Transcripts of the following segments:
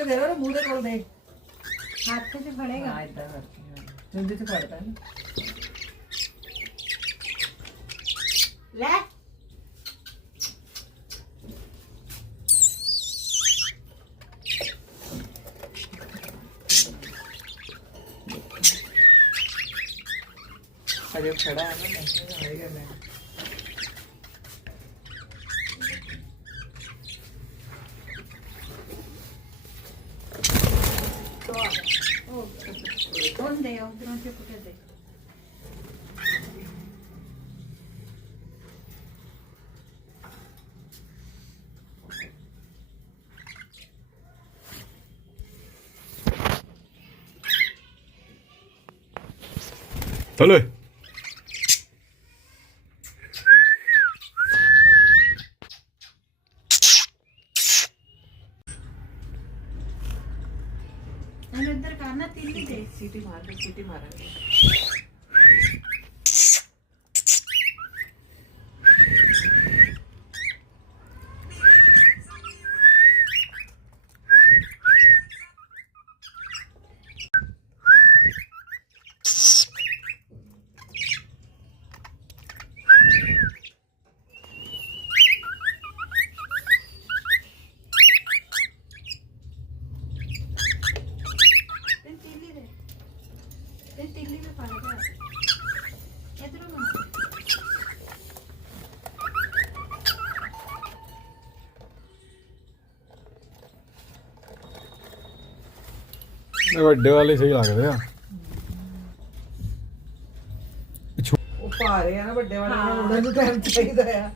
ਕੇ ਦੇ ਰੋ ਮੂੰਹ ਦੇ ਕੋਲ ਦੇ ਹੱਥ 'ਚ ਫੜੇਗਾ ਹਾਂ ਇਦਾਂ ਕਰਕੇ ਚੁੰਡੀ 'ਚ ਫੜਦਾ ਨਾ ਲੈ ਅਜੇ ਖੜਾ ਹੈ ਨਾ ਆਏਗਾ ਮੈਂ कौन दे उधरों से कुछ दे चलो इधर करना तिल्ली दे सीटी मार के सीटी मारेंगे तिल्ली में पड़ गया इधर ना ਵੱਡੇ ਵਾਲੇ ਸਹੀ ਲੱਗਦੇ ਆ ਉਹ ਭਾਰੇ ਆ ਨਾ ਵੱਡੇ ਵਾਲੇ ਨੂੰ ਉਹਨਾਂ ਨੂੰ ਟਾਈਮ ਚਾਹੀਦਾ ਆ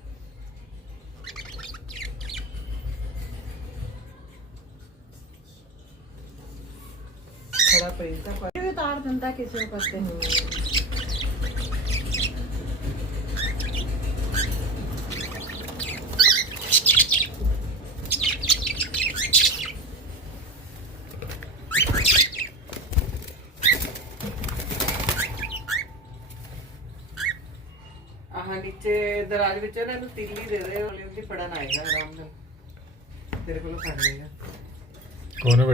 ਖੜਾ ਪੈਂਦਾ ਪਰ ये उतार देता किसी को करते ਆਹ ਨੀਚੇ ਦਰਾਜ ਵਿੱਚ ਇਹਨਾਂ ਨੂੰ ਤੀਲੀ ਦੇ ਦੇ ਉਹਦੀ ਫੜਨ ਆਏਗਾ ਆਰਾਮ ਨਾਲ ਤੇਰੇ ਕੋਲ ਫੜ ਲੇਗਾ ਕੋਨੇ